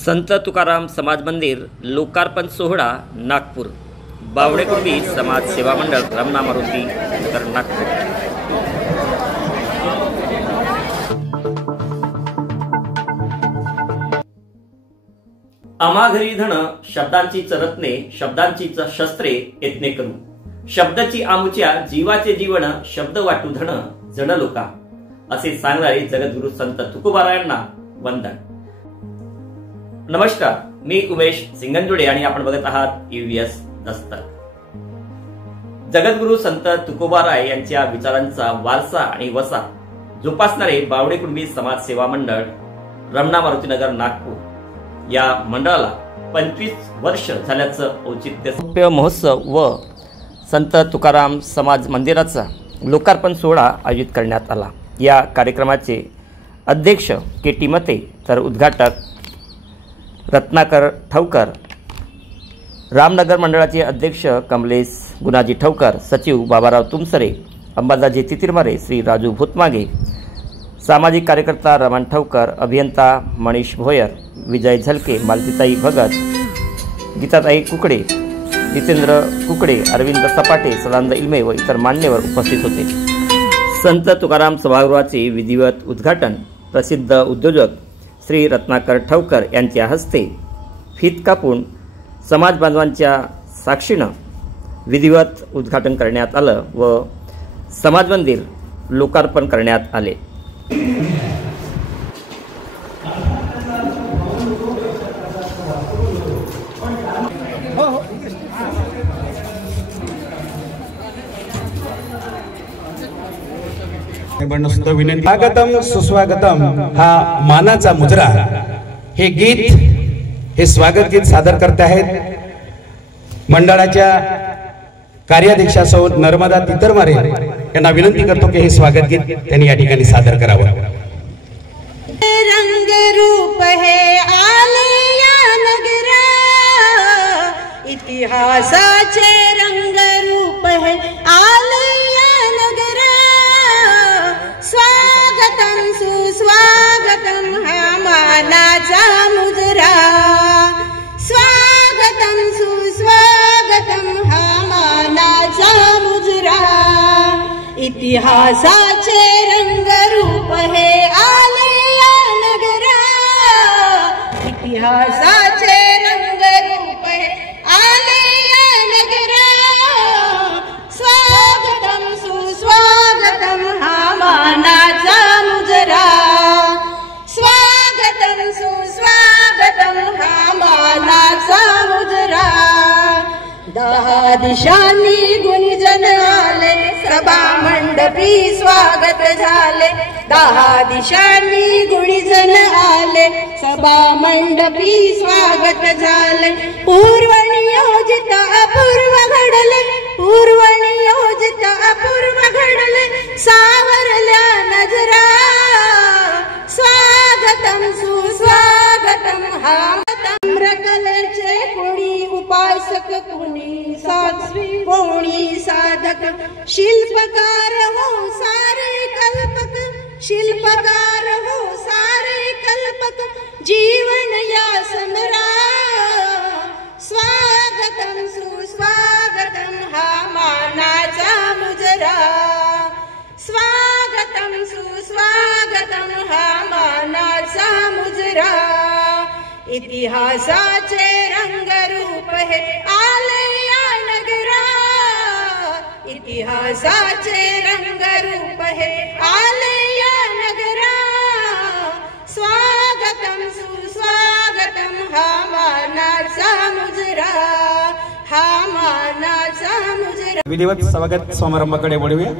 संत तुकाराम समाज मंदिर लोकार्पण सोहळा नागपूर। बावडेकुंडी समाज सेवा मंडळ रमना मारुती नगर नागपूर। आम्हा घरी धन शब्दांची रत्ने शब्दांची शस्त्रे यत्ने करू। शब्दाची आमुच्या जीवाचे जीवन शब्द वाटू धन जड लोका असे सांगणारे जगद्गुरु संत तुकोबाराय यांना वंदन। नमस्कार, मी उमेश सिंगंजोडे आणि आपण बघत आहात यूएस दस्तक। जगद्गुरु संत तुकोबाराय यांच्या विचारांचा वारसा आणि वसा जोपासणारे बावडेकुंडी समाज सेवा मंडळ रमना मारुती नगर नागपूर या मंडळाला 25 वर्ष झाल्याचं औचित्य महोत्सव व संत तुकाराम समाज मंदिराचा लोकार्पण सोहळा आयोजित करण्यात आला। या कार्यक्रमाचे अध्यक्ष के.टी. मते तर उद्घाटक रत्नाकर ठवकर, रामनगर मंडळाचे अध्यक्ष कमलेश गुणाजी ठवकर, सचिव बाबाराव तुमसरे, अंबादाजी तितिरमारे, श्री राजू भूतमागे, सामाजिक कार्यकर्ता रमण ठवकर, अभियंता मनीष भोयर, विजय झलके, मालतीताई भगत, गीताताई कुकडे, जितेंद्र कुकडे, अरविंद सपाटे, सदानंद इल्मे व इतर मान्यवर उपस्थित होते। संत तुकाराम सभागृहाचे विधिवत उद्घाटन प्रसिद्ध उद्योजक श्री रत्नाकर ठवकर यांच्या हस्ते फीत कापून समाज बांधवांच्या साक्षीनं विधिवत उद्घाटन करण्यात आलं व समाज मंदिर लोकार्पण करण्यात आले। स्वागतम सुस्वागतम हा मानाचा मुद्रा हे गीत हे स्वागत गीत सादर करते आहेत मंडळाच्या कार्याध्यक्षा सौ नर्मदा तितरमारे यांना विनंती करतो की हे स्वागत गीत त्यांनी या ठिकाणी सादर करावं। रंग रूप है आलिया नगरा, इतिहासाचे रंग रूप है आलिया नगरा। स्वागतम सुस्वागतम हा मानाचा मुजरा, स्वागतम सुस्वागतम हा मानाचा मुजरा। इतिहासाचे रंग रूप है आलिया नगरा, इतिहासाचे रंग रूप है आलिया नगरा। स्वागतम सुस्वागतम हा मानाचा मुजरा, स्वागतम सुस्वागतम हा मानाचा मुजरा। 10 दिशांनी गुणीजन आले, सभा मंडपी स्वागत झाले। 10 दिशांनी गुणीजन आले, सभा मंडपी स्वागत झाले। पूर्व नियोजित अपूर्व घडले, पूर्व नियोजित अपूर्व घडले, सावरल्या नजरा। स्वागतम सुस्वागतम हा ताम्रकलेचे कोणी उपासक, कोणी साध्वी, कोणी साधक, शिल्पकार हो सारे कल्पक, शिल्पकार हो सारे कल्पक, जीवन या समरा। स्वागतम सुस्वागतम हा मानाचा मुजरा, स्वागतम सुस्वागतम हा मानाचा मुजरा। इतिहासाचे रंग रूप है आलिया नगरा, इतिहासाचे रंग रूप है आलिया नगरा। स्वागतम सुस्वागतम हा मानाचा मुजरा, हा मानाचा मुजरा। विधिवत स्वागत समारंभाकडे वळूया।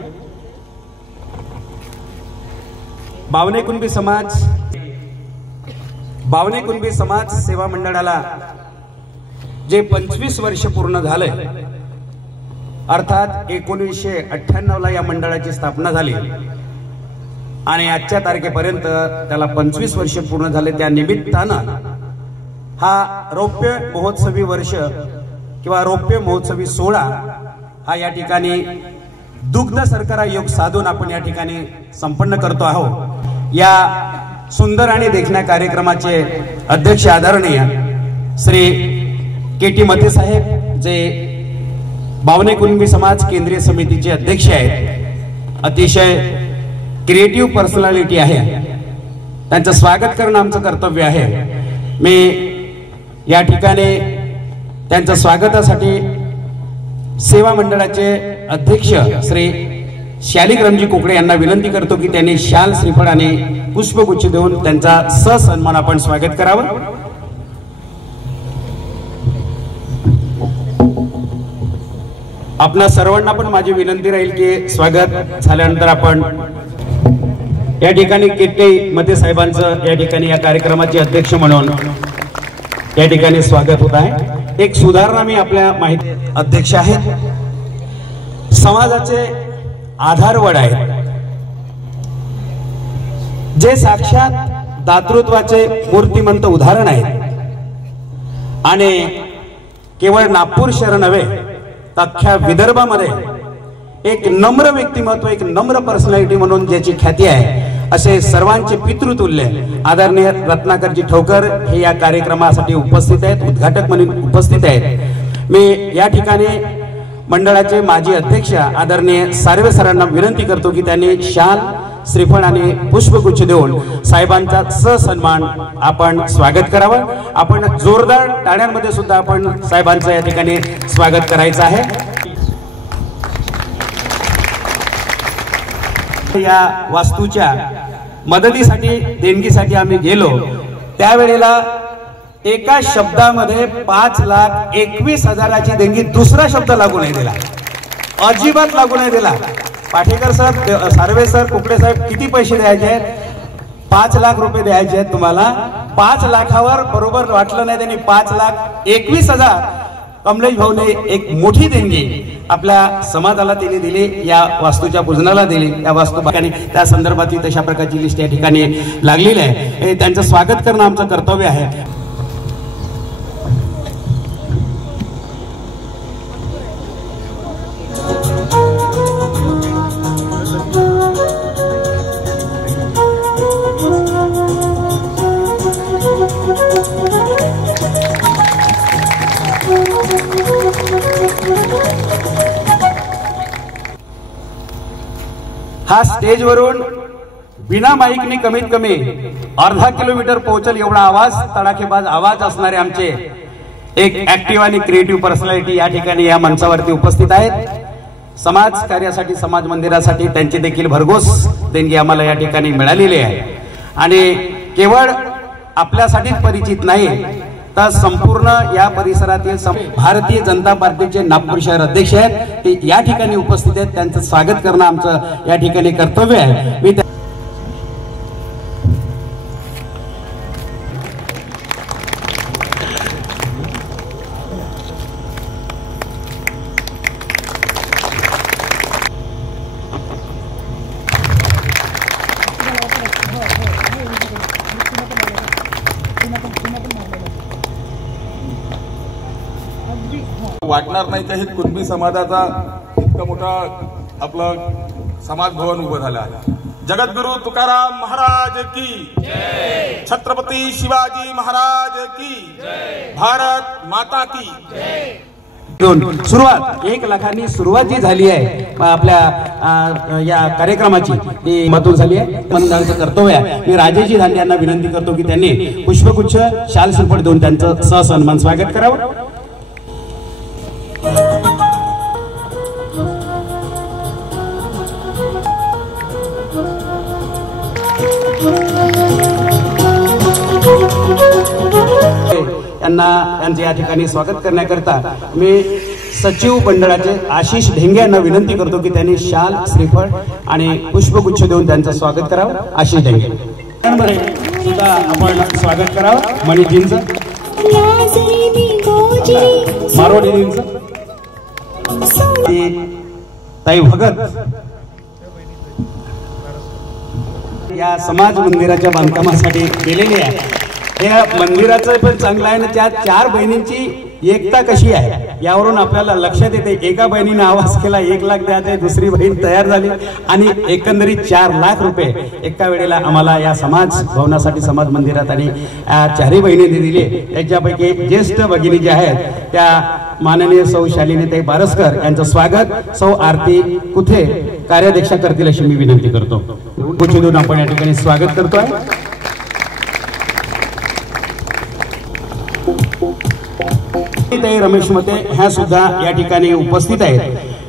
बावडेकुंडी समाज सेवा मंडळाला जे 25 वर्ष पूर्ण झाले, अर्थात 1998 ला या मंडळाची स्थापना झाली आणि आजच्या तारखेपर्यंत त्याला 25 वर्ष पूर्ण झाले। त्या निमित्तानं हा रौप्य महोत्सवी वर्ष किंवा रौप्य महोत्सवी सोहळा हा या ठिकाणी दुग्ध सरकारा योग साधून आपण या ठिकाणी संपन्न करतो आहोत। या सुंदर आणि देखण्या कार्यक्रमाचे अध्यक्ष आदरणीय श्री के.टी. मते साहेब, जे बावणे कुणबी समाज केंद्रीय समितीचे अध्यक्ष आहेत, अतिशय क्रिएटिव्ह पर्सनॅलिटी आहे, त्यांचं स्वागत करणं आमचं कर्तव्य आहे। मी या ठिकाणी त्यांच्या स्वागतासाठी सेवा मंडळाचे अध्यक्ष श्री शालिग्रामजी कोकडे यांना विनंती करतो की त्यांनी शाल, श्रीफळ आणि पुष्पगुच्छ देऊन त्यांचा सन्मान आपण स्वागत करावं। आपल्या सर्वांना पण माझी विनंती राहील की स्वागत झाल्यानंतर आपण या ठिकाणी के.टी. मते साहेबांचं या ठिकाणी या कार्यक्रमाचे अध्यक्ष म्हणून या ठिकाणी स्वागत होत आहे। एक सुधारणा मी आपल्या माहिती अध्यक्ष आहेत, समाजाचे आधारवड आहेत, जे साक्षात दातृत्वाचे मूर्तिमंत उदाहरण आहेत आणि केवळ नागपूर शहर नव्हे तर अख्ख्या विदर्भामध्ये एक नम्र व्यक्तिमत्व, एक नम्र पर्सनॅलिटी म्हणून ज्याची ख्याती आहे, असे सर्वांचे पितृतुल्य आदरणीय रत्नाकरजी ठोकर हे या कार्यक्रमासाठी उपस्थित आहेत, उद्घाटक म्हणून उपस्थित आहेत। मी या ठिकाणी मंडळाचे माजी अध्यक्ष आदरणीय सार्वे सरांना विनंती करतो की त्यांनी शाल, श्रीफळ आणि पुष्पगुच्छ देऊन साहेबांचा सन्मान आपण स्वागत करावं। आपण जोरदार टाळ्यांमध्ये सुद्धा आपण साहेबांचं या ठिकाणी स्वागत करायचं आहे। या वास्तूच्या मदतीसाठी, देणगीसाठी आम्ही गेलो त्यावेळेला एका शब्दामध्ये 5,21,000ची देणगी दुसरा शब्द लागू नाही दिला, अजिबात लागू नाही दिला। पाठेकर सर, सार्वे सर, कुकडे साहेब, किती पैसे द्यायचे आहेत? 5 लाख रुपये द्यायचे आहेत तुम्हाला। 5 लाखावर बरोबर वाटलं नाही, त्यांनी 5,21,000 कमलेश भाऊने एक मोठी देणगी आपल्या समाजाला त्यांनी दिली, या वास्तूच्या पूजनाला दिली। या वास्तू त्या संदर्भातली तशा प्रकारची लिस्ट या ठिकाणी लागलेली आहे। त्यांचं स्वागत करणं आमचं कर्तव्य आहे। हा स्टेजवरून बिना माईकने कमीत कमी अर्धा किलोमीटर पोहोचल एवढा आवाज, तडाखेबाज आवाज असणारे आमचे एक ऍक्टिव्ह आणि क्रिएटिव्ह पर्सनॅलिटी या ठिकाणी या मंचावरती उपस्थित आहेत। समाज कार्यासाठी, समाज मंदिरासाठी त्यांची देखील भरघोस देणगी आम्हाला या ठिकाणी मिळालेली आहे आणि केवळ आपल्यासाठीच परिचित नाही तर संपूर्ण या परिसरातील भारतीय जनता पार्टीचे नागपूर शहर अध्यक्ष आहेत, ते या ठिकाणी उपस्थित आहेत। त्यांचं स्वागत करणं आमचं या ठिकाणी कर्तव्य आहे। मी वाटणार नाही का हे कुणबी समाजाचा इतका मोठा आपला समाज भवन उभं झालं आहे। जगद्गुरु तुकाराम महाराज की जय, छत्रपती शिवाजी महाराज की जय, भारत माता की जय। सुरुवात 1 लाखांनी सुरुवात जी झाली आहे आपल्या या कार्यक्रमाची, ती महत्त्व झाली आहे। मंडळाचं कर्तव्य आहे। मी राजेशजी धांडे यांना विनंती करतो की त्यांनी पुष्पगुच्छ, शाल, श्रीफळ देऊन त्यांचं सन्मान स्वागत करावं। त्यांचे या ठिकाणी स्वागत करण्याकरता मी सचिव मंडळाचे आशिष ढेंगे यांना विनंती करतो की त्यांनी शाल, श्रीफळ आणि पुष्पगुच्छ देऊन त्यांचं स्वागत करावं। आशिष ढेंगे सुद्धा आपण स्वागत करावं। मणिजींचं, मारोडीजींचं, ताई भगत या समाज मंदिराच्या बांधकामासाठी गेलेली आहे। या मंदिराचं पण चांगलं आहे ना, त्या 4 बहिणींची एकता कशी आहे यावरून आपल्याला लक्षात येते. एका बहिणीने आवाज केला 1 लाख द्यायचे, दुसरी बहीण तयार झाली आणि एकंदरीत 4 लाख रुपये एका वेळेला आम्हाला या समाज भवनासाठी समाज मंदिरात आणि 4ही बहिणींनी दिले. त्याच्यापैकी ज्येष्ठ भगिनी ज्या आहेत त्या माननीय सौ शालिनीताई बारसकर यांचं स्वागत सौ आरती कुथे कार्याध्यक्षा करतील अशी मी विनंती करतो. पुढचे दोन आपण या ठिकाणी स्वागत करतोय. रमेश मते ह्या सुद्धा या ठिकाणी उपस्थित आहेत.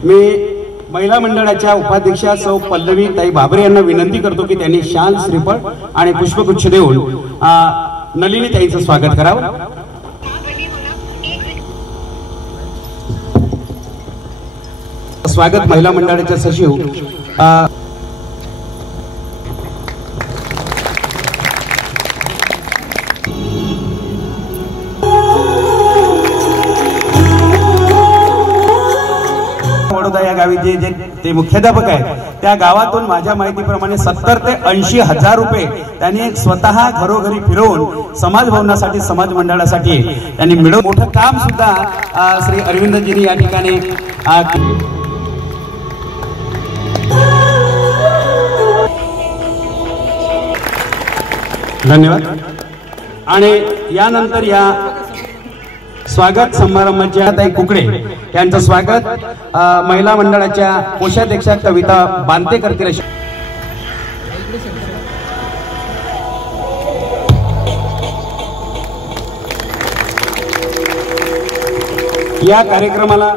मी महिला मंडळाच्या उपाध्यक्षा सौ पल्लवी ताई बाबरे यांना विनंती करतो की त्यांनी शाल श्रीफळ आणि पुष्पगुच्छ देऊन नलिनी ताईंचं स्वागत करावं. स्वागत महिला मंडळाच्या सचिव या गावी जे ते मुख्याध्यापक आहेत त्या गावातून माझ्या माहितीप्रमाणे 70 ते 80 हजार रुपये त्यांनी स्वतः घरोघरी फिरवून समाज भवनासाठी समाज मंडळासाठी त्यांनी मिळवून मोठं काम सुद्धा श्री अरविंदजींनी या ठिकाणी धन्यवाद. आणि यानंतर या स्वागत समारंभाच्या ताई कुकडे यांचं स्वागत महिला मंडळाच्या कोषाध्यक्षा कविता बांते करतील. या कार्यक्रमाला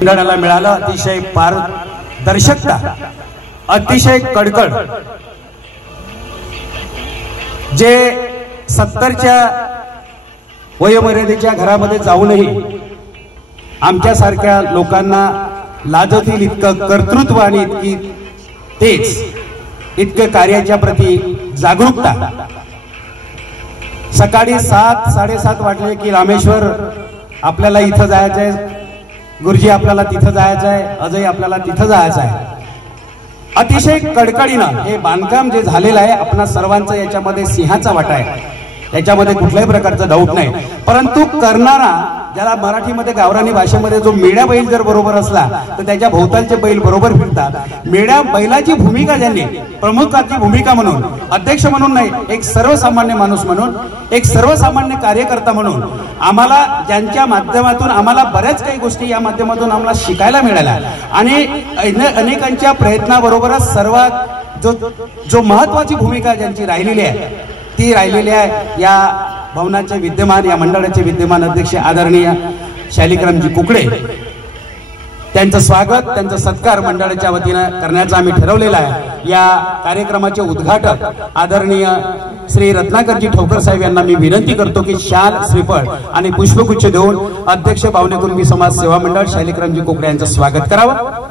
मंडळाला मिळालं अतिशय पारदर्शकता, अतिशय कडकड. जे 70च्या वयोमर्यादेच्या घरामध्ये जाऊनही आमच्यासारख्या लोकांना लाजतील इतकं कर्तृत्व आणि इतकं कार्याच्या प्रती जागरूकता. सकाळी 7-7:30 वाजले की रामेश्वर आपल्याला इथं जायचंय, गुरुजी आपल्याला तिथं जायचंय, अजय आपल्याला तिथं जायचं आहे. अतिशय कडकडीनं हे बांधकाम जे झालेलं आहे आपणा सर्वांचा याच्यामध्ये सिंहाचा वाटा आहे, याच्यामध्ये कुठल्याही प्रकारचा डाऊट नाही. परंतु करणारा ज्याला मराठीमध्ये गावरानी भाषेमध्ये जो मेढा बैल जर बरोबर असला तर त्याच्या भोवतालचे बैल बरोबर फिरतात. मेढा बैलाची भूमिका ज्यांनी प्रमुखाची भूमिका म्हणून, अध्यक्ष म्हणून नाही, एक सर्वसामान्य माणूस म्हणून, एक सर्वसामान्य कार्यकर्ता म्हणून आम्हाला ज्यांच्या माध्यमातून आम्हाला बऱ्याच काही गोष्टी या माध्यमातून आम्हाला शिकायला मिळाल्या आणि अनेकांच्या प्रयत्नाबरोबरच सर्वात जो महत्वाची भूमिका ज्यांची राहिलेली आहे ती राहिलेली आहे या भवनाचे विद्यमान, या मंडळाचे विद्यमान अध्यक्ष आदरणीय शालिग्रामजी कुकडे. त्यांचं स्वागत, त्यांचा सत्कार मंडळाच्या वतीनं करण्याचं आम्ही ठरवलेलं आहे. या कार्यक्रमाचे उद्घाटक आदरणीय श्री रत्नाकरजी ठोकर साहेब यांना मी विनंती करतो की शाल श्रीफळ आणि पुष्पगुच्छ देऊन अध्यक्ष पावणे कुणबी समाज सेवा मंडळ शालिग्रामजी कुकडे यांचं स्वागत करावं.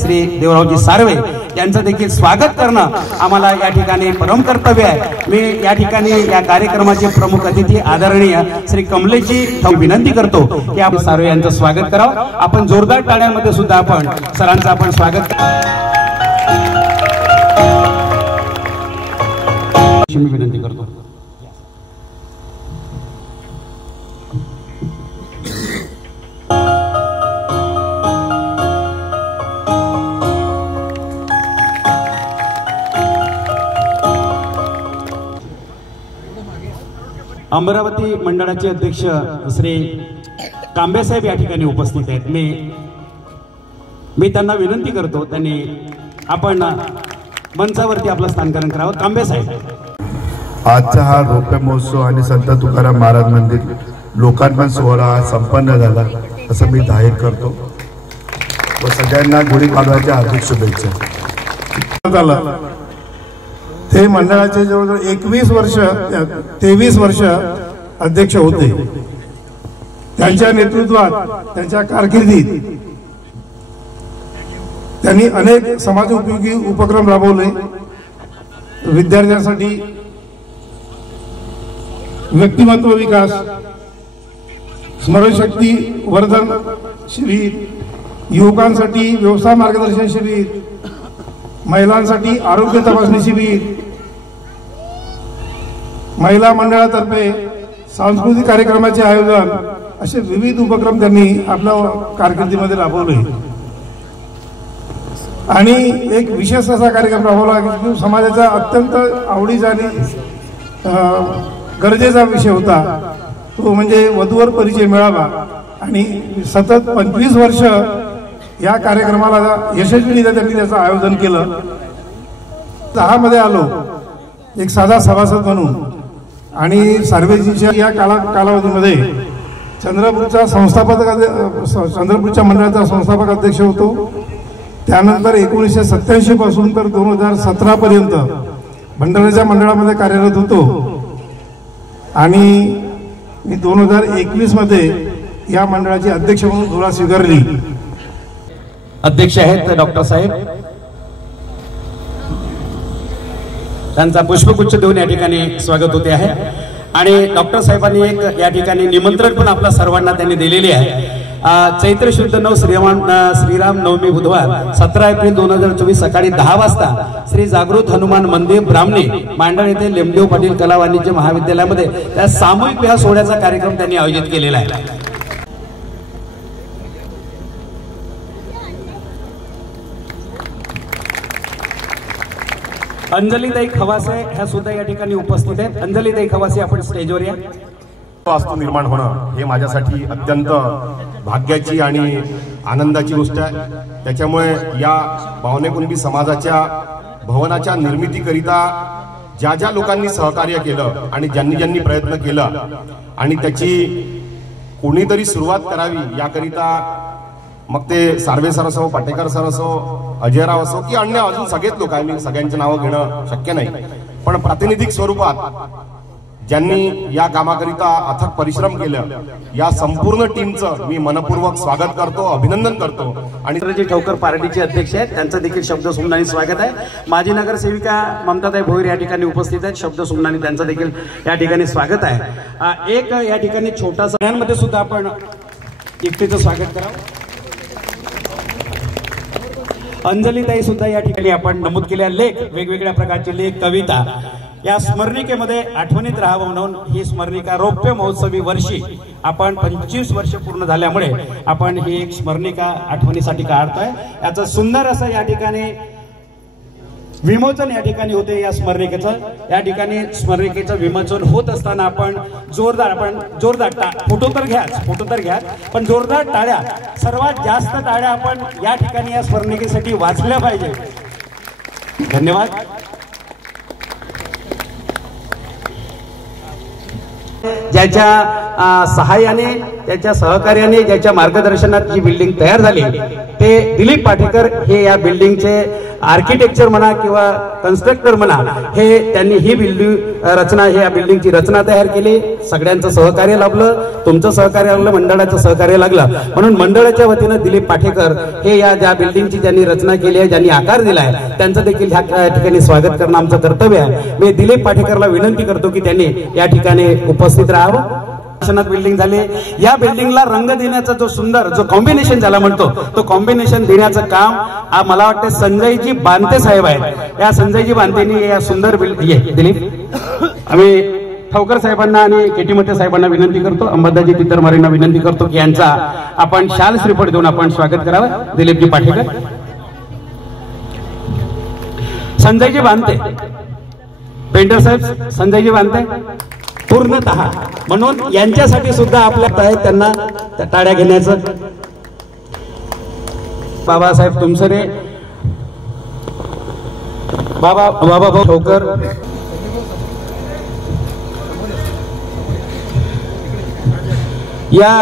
श्री देवरावजी सार्वे यांचं देखील स्वागत करणं आम्हाला या ठिकाणी परम कर्तव्य आहे. मी या ठिकाणी या कार्यक्रमाचे प्रमुख अतिथी आदरणीय श्री कमलेशजी विनंती करतो की आपण सार्वे यांचं स्वागत करावं. आपण जोरदार टाळ्यांमध्ये सुद्धा आपण सरांचं आपण स्वागत मी विनंती करतो. अमरावती मंडळाचे अध्यक्ष श्री कांबे साहेब या ठिकाणी उपस्थित आहेत. मी त्यांना विनंती करतो त्यांनी आपण मंचावरती आपलं स्थानकरण करावं. कांबे साहेब, आजचा हा रौप्य महोत्सव आणि संत तुकाराम महाराज मंदिर लोकार्पण सोहळा संपन्न झाला असं मी जाहीर करतो व सगळ्यांना गुढीपाडव्याच्या हार्दिक शुभेच्छा. ते मंडळाचे जवळजवळ 23 वर्ष अध्यक्ष होते. त्यांच्या नेतृत्वात, त्यांच्या कारकिर्दीत त्यांनी अनेक समाजोपयोगी उपक्रम राबवले. विद्यार्थ्यांसाठी व्यक्तिमत्व विकास, स्मरणशक्ती वर्धन शिबिर, युवकांसाठी व्यवसाय मार्गदर्शन शिबिर, महिलांसाठी आरोग्य तपासणी शिबिर, महिला मंडळातर्फे सांस्कृतिक कार्यक्रमाचे आयोजन असे विविध उपक्रम त्यांनी आपल्या कारकिर्दीमध्ये राबवले. आणि एक विशेष असा कार्यक्रम राबवला की समाजाचा अत्यंत आवडीचा आणि गरजेचा विषय होता, तो म्हणजे वधूवर परिचय मेळावा. आणि सतत 25 वर्ष या कार्यक्रमाला यशस्वीरित्या त्यांनी त्याचं आयोजन केलं. 10 मध्ये आलो एक साधा सभासद म्हणून, आणि सर्वेजीच्या या कालावधीमध्ये चंद्रपूरच्या मंडळाचा संस्थापक अध्यक्ष होतो. त्यानंतर 1987 पासून तर 2017 पर्यंत भंडाऱ्याच्या मंडळामध्ये कार्यरत होतो. आणि मी 2021 मध्ये या मंडळाचे अध्यक्ष म्हणून धुरा स्वीकारली. अध्यक्ष आहेत डॉक्टर साहेब, त्यांचा पुष्पगुच्छ देऊन या ठिकाणी स्वागत होते आहे. आणि डॉक्टर साहेबांनी एक या ठिकाणी निमंत्रण पण आपल्या सर्वांना त्यांनी दिलेले आहे. चैत्र शुद्ध 9 श्रीराम नवमी बुधवार 17 एप्रिल 2024 सकाळी 10 वाजता श्री जागृत हनुमान मंदिर ब्राह्मणी मांडळ येथे लिमदेव पाटील कला वाणिज्य महाविद्यालयामध्ये त्या सामूहिक विवाह सोहळ्याचा कार्यक्रम त्यांनी आयोजित केलेला आहे. अंजलीताई खवासे ह्या सुद्धा या ठिकाणी उपस्थित आहेत. अंजलीताई खवासे, आपण स्टेजवर या. वास्तू निर्माण होणं हे माझ्यासाठी अत्यंत भाग्याची आणि आनंदाची गोष्ट आहे. त्याच्यामुळे या पावणे कुणबी समाजाच्या भवनाच्या निर्मितीकरिता ज्या ज्या लोकांनी सहकार्य केलं आणि ज्यांनी ज्यांनी प्रयत्न केला आणि त्याची कोणीतरी सुरुवात करावी याकरिता, मग ते सार्वे सर असो, पाटेकर सर असो, अजयराव असो की अन्य अजून सगळेच लोक आहे, मी सगळ्यांची नावं घेणं शक्य नाही, पण प्रातिनिधिक स्वरूपात ज्यांनी या कामाकरिता अथक परिश्रम केलं या संपूर्ण टीमचं मी मनपूर्वक स्वागत करतो, अभिनंदन करतो. आणि ठोकर पार्टीचे अध्यक्ष आहेत, त्यांचं देखील शब्द सुमनानी स्वागत आहे. माजी नगरसेविका ममताताई भोईर या ठिकाणी उपस्थित आहेत, शब्द सुमनानी त्यांचं देखील या ठिकाणी स्वागत आहे. एक या ठिकाणी छोटा सगळ्यांमध्ये सुद्धा आपण एकटीचं स्वागत करावं. अंजलीताई सुद्धा या ठिकाणी आपण नमूद केलेल्या लेख, वेगवेगळ्या प्रकारचे लेख, कविता या स्मरणिकेमध्ये आठवणीत राहावं म्हणून ही स्मरणिका रौप्य महोत्सवी वर्षी आपण 25 वर्ष पूर्ण झाल्यामुळे आपण ही एक स्मरणिका आठवणीसाठी काढतोय. याचं सुंदर असं या ठिकाणी विमोचन या ठिकाणी होते. या स्मरणिकेचं या ठिकाणी स्मरणिकेचं विमोचन होत असताना आपण जोरदार फोटो तर घ्या पण जोरदार टाळ्या, सर्वात जास्त टाळ्या आपण या ठिकाणी या स्मरणिकेसाठी वाजल्या पाहिजे. धन्यवाद. ज्याच्या सहाय्याने, त्याच्या सहकार्याने, ज्याच्या मार्गदर्शनात जी बिल्डिंग तयार झाली ते दिलीप पाटेकर हे या बिल्डिंगचे आर्किटेक्चर म्हणा किंवा कन्स्ट्रक्टर म्हणा, हे त्यांनी ही बिल्डिंग रचना, या बिल्डिंगची रचना तयार केली. सगळ्यांचं सहकार्य लाभलं, तुमचं सहकार्य लागलं, मंडळाचं सहकार्य लागलं, म्हणून मंडळाच्या वतीनं दिलीप पाटेकर हे या ज्या बिल्डिंगची ज्यांनी रचना केली आहे, ज्यांनी आकार दिला आहे, त्यांचं देखील ह्या ठिकाणी स्वागत करणं आमचं कर्तव्य आहे. मी दिलीप पाटेकरला विनंती करतो की त्यांनी या ठिकाणी उपस्थित राहावं. बिल्डिंग झाले, या बिल्डिंगला रंग देण्याचा जो सुंदर जो कॉम्बिनेशन ज्याला म्हणतो, तो कॉम्बिनेशन देण्याचं काम मला वाटतं संजयजी बांते साहेब आहेत. या संजयजी बांतेनी या सुंदर दिलीप, आम्ही ठोकर साहेबांना आणि केटीमते साहेबांना विनंती करतो, अंबादाजी तितरमारेंना विनंती करतो की यांचा आपण शाल श्रीफळ देऊन आपण स्वागत करावं. दिलीपजी पाटेकर, संजयजी बांते, पेंटर साहेब संजयजी बांते पूर्णतः, म्हणून यांच्यासाठी सुद्धा आपल्या आहेत त्यांना टाळ्या घेण्याचं. बाबासाहेब तुमसरे, बाबा ठोकर, या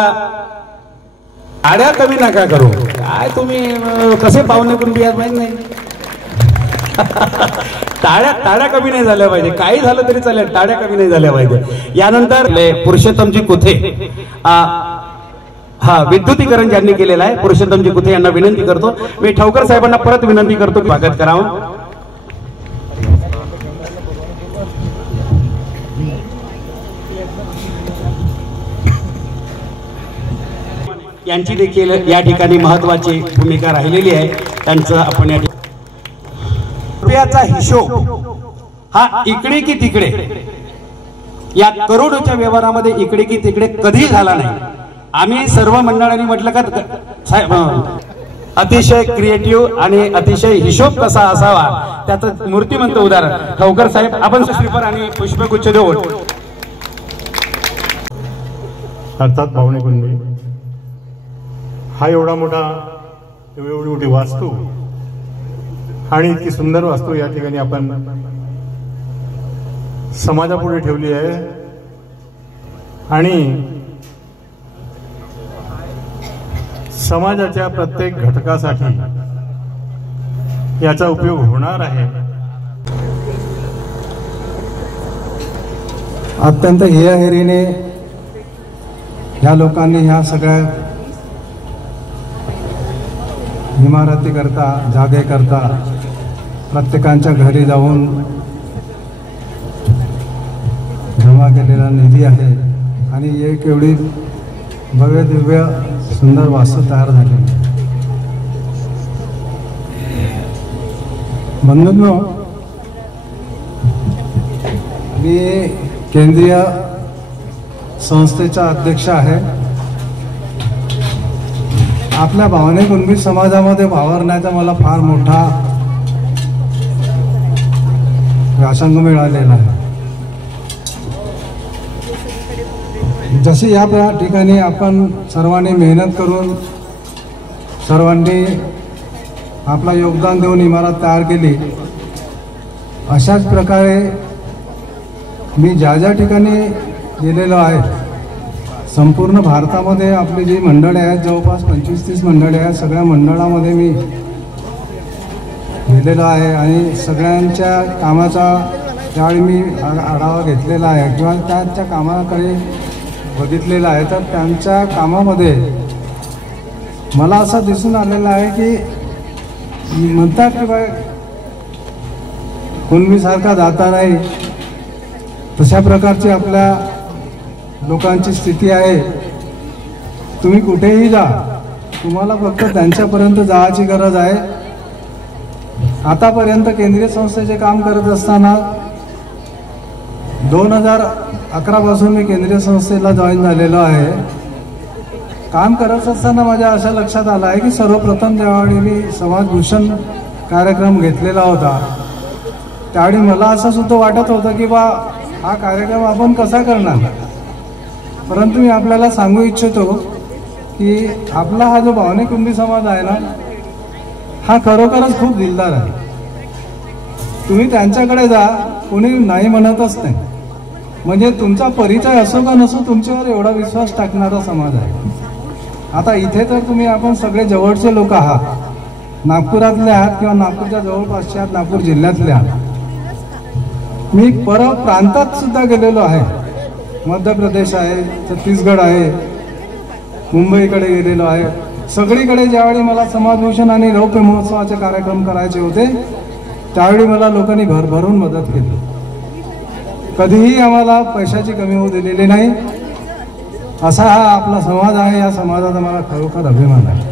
आड्या कमी नका करू. काय तुम्ही कसे पाहुणे कुणबी यात माहित नाही. टाळ्या कमी नाही झाल्या पाहिजे, काही झालं तरी चालेल, टाळ्या कमी नाही झाल्या पाहिजे. यानंतर पुरुषोत्तमजी कुथे, विद्युतीकरण ज्यांनी केलेलं आहे, पुरुषोत्तमजी कुथे यांना विनंती करतो. मी ठोकर साहेबांना परत विनंती करतो की स्वागत करावं. यांची देखील या ठिकाणी महत्त्वाची भूमिका राहिलेली आहे. त्यांचं आपण या रुपयाचा हिशोब हा इकडे की तिकडे या करोडोच्या व्यवहारामध्ये इकडे की तिकडे कधी झाला नाही. आम्ही सर्व मंडळांनी म्हटलं का साहेब अतिशय क्रिएटिव्ह आणि अतिशय हिशोब कसा असावा त्याचं मूर्तिमंत उदाहरण ठवकर साहेब आपण श्रीफळ आणि पुष्पगुच्छ देऊन अर्थात पाहुणे कुणबी हा एवढा मोठा एवढी मोठी वास्तू आणि इतकी सुंदर वास्तू या ठिकाणी आपण समाजापुढे ठेवली आहे आणि समाजाच्या प्रत्येक घटकासाठी याचा उपयोग होणार आहे. अत्यंत हेराहेरीने ह्या लोकांनी ह्या सगळ्या इमारती करता जागे करता प्रत्येकांच्या घरी जाऊन जमा केलेला निधी आहे आणि एक एवढी भव्य दिव्य सुंदर वास्तू तयार झाली. बंधूंनो, मी केंद्रीय संस्थेचा अध्यक्ष आहे. आपल्या भावने कुणबी समाजामध्ये वावरण्याचा मला फार मोठा व्यासंग मिळालेला आहे. जसे या ठिकाणी आपण सर्वांनी मेहनत करून सर्वांनी आपला योगदान देऊन इमारत तयार केली, अशाच प्रकारे मी ज्या ज्या ठिकाणी गेलेलो आहे संपूर्ण भारतामध्ये आपली जी मंडळे आहेत जवळपास 25-30 मंडळे आहेत, सगळ्या मंडळामध्ये मी गेलेलो आहे आणि सगळ्यांच्या कामाचा त्यावेळी मी आढावा घेतलेला आहे किंवा त्यांच्या कामाकडे बघितलेलं आहे. तर त्यांच्या कामामध्ये मला असं दिसून आलेलं आहे की म्हणतात की बाय कुणबीसारखा जाता नाही, तशा प्रकारची आपल्या लोकांची स्थिती आहे. तुम्ही कुठेही जा, तुम्हाला फक्त त्यांच्यापर्यंत जायची गरज आहे. आतापर्यंत केंद्रीय संस्थेचे काम करत असताना 2011 पासून मी केंद्रीय संस्थेला जॉईन झालेलो आहे. काम करत असताना माझ्या अशा लक्षात आलं आहे की सर्वप्रथम ज्यावेळी मी समाजभूषण कार्यक्रम घेतलेला होता त्यावेळी मला असं सुद्धा वाटत होतं की बा हा कार्यक्रम आपण कसा करणार, परंतु मी आपल्याला सांगू इच्छितो की आपला हा जो भावने कुणबी समाज आहे ना, हा खरोखरच खूप दिलदार आहे. तुम्ही त्यांच्याकडे जा, कोणी नाही म्हणतच नाही. म्हणजे तुमचा परिचय असो का नसो तुमच्यावर एवढा विश्वास टाकणारा समाज आहे. आता इथे तर तुम्ही आपण सगळे जवळचे लोक आहात, नागपुरातले आहात किंवा नागपूरच्या जवळपासचे आहात, नागपूर जिल्ह्यातले आहात. मी परत प्रांतात सुद्धा गेलेलो आहे. मध्य प्रदेश आहे, छत्तीसगड आहे, मुंबईकडे गेलेलो आहे. सगळीकडे ज्यावेळी मला समाजभूषण आणि रौप्य महोत्सवाचे कार्यक्रम करायचे होते त्यावेळी मला लोकांनी भरभरून मदत केली. कधीही आम्हाला पैशाची कमी होऊ दिलेली नाही. असा हा आपला समाज आहे. या समाजाचा मला खरोखर अभिमान आहे.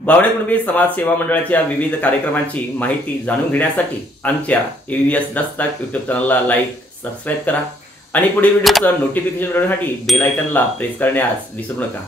बावडे कुणबी समाज सेवा मंडळाच्या विविध कार्यक्रमांची माहिती जाणून घेण्यासाठी आमच्या AVS दस्तक यूट्यूब चॅनलला लाईक, सबस्क्राईब करा आणि पुढील व्हिडिओचं नोटिफिकेशन मिळवण्यासाठी बेल आयकॉनला प्रेस करण्यास विसरू नका.